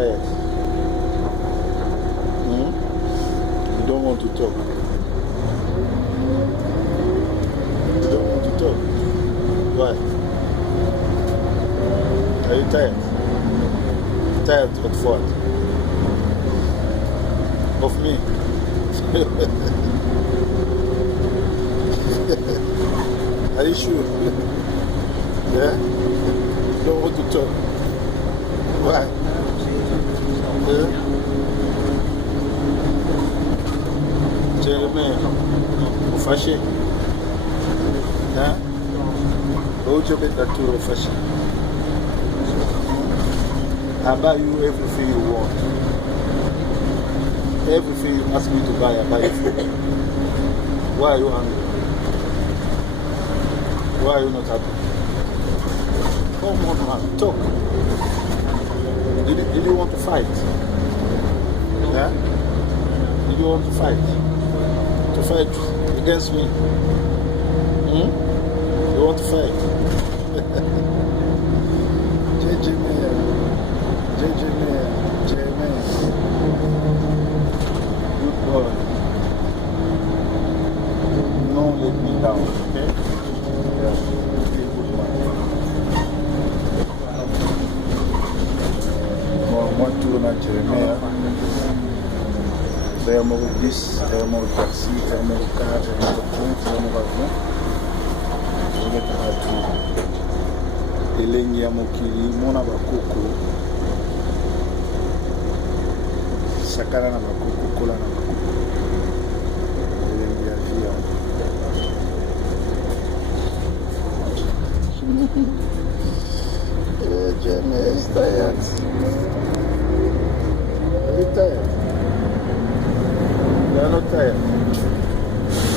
tired? You don't want to talk. You don't want to talk. Why? Are you tired? Tired of what? Of me? Are you sure? Yeah? You don't want to talk. Why? Yeah? Jeremy, Ufashi? Huh? Go to bed that to Ufashi. I buy you everything you want. Everything you ask me to buy, I buy it for you. Why are you angry? Why are you not happy? Come on, man, talk. Did you want to fight? Yeah? Did you want to fight? To fight against me? You want to fight? JJ Mayer. JJ Mayer. JJ Mayer. Good boy. Don't let me down, okay? Yeah. Be a good man. Moi, tout le monde, Jeremiah. There are more this, there are more taxi, there are more car, there are more phone, there are more avion. Je vais te dire tout. Elengi ya mokili, mona bakoko. Sakana na bakoko, kola na bakoko. Elengi ya via. Jenny is tired. Are you tired? You are not tired.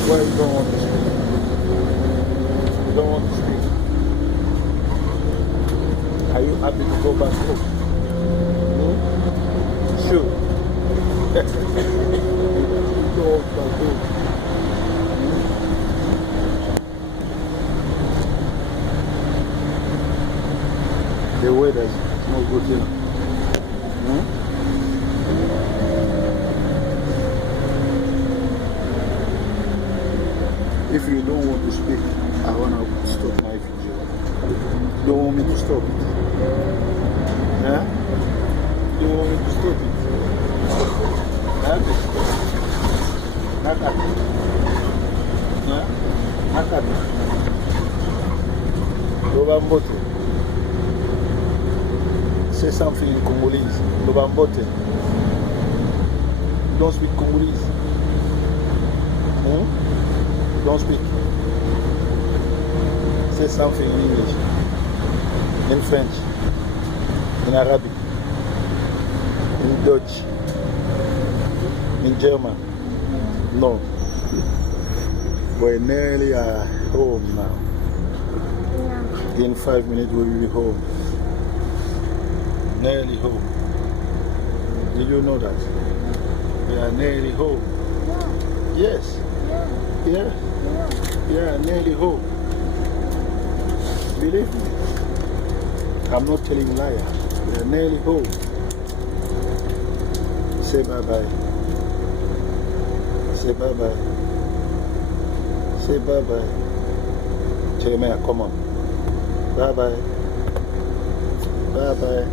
Why you don't want to speak? You don't want to speak. Are you happy to go back home? Sure. You go back home. The weather is not good enough. If you don't want to speak, I want to stop my video. You don't want me to stop it? Yeah? You don't want me to stop it? Huh? Nakati. Lobambote. Say something in Congolese. Lobambote. You don't speak Congolese? Don't speak. Say something in English, in French, in Arabic, in Dutch, in German. No. We're nearly home now. In 5 minutes we will be home. Nearly home. Did you know that? We are nearly home. Yes. Yeah. Yeah, nearly home. Believe me. I'm not telling liar. We are nearly home. Say bye-bye. Say bye-bye. Say bye-bye. Jeremiah, come on. Bye-bye. Bye-bye.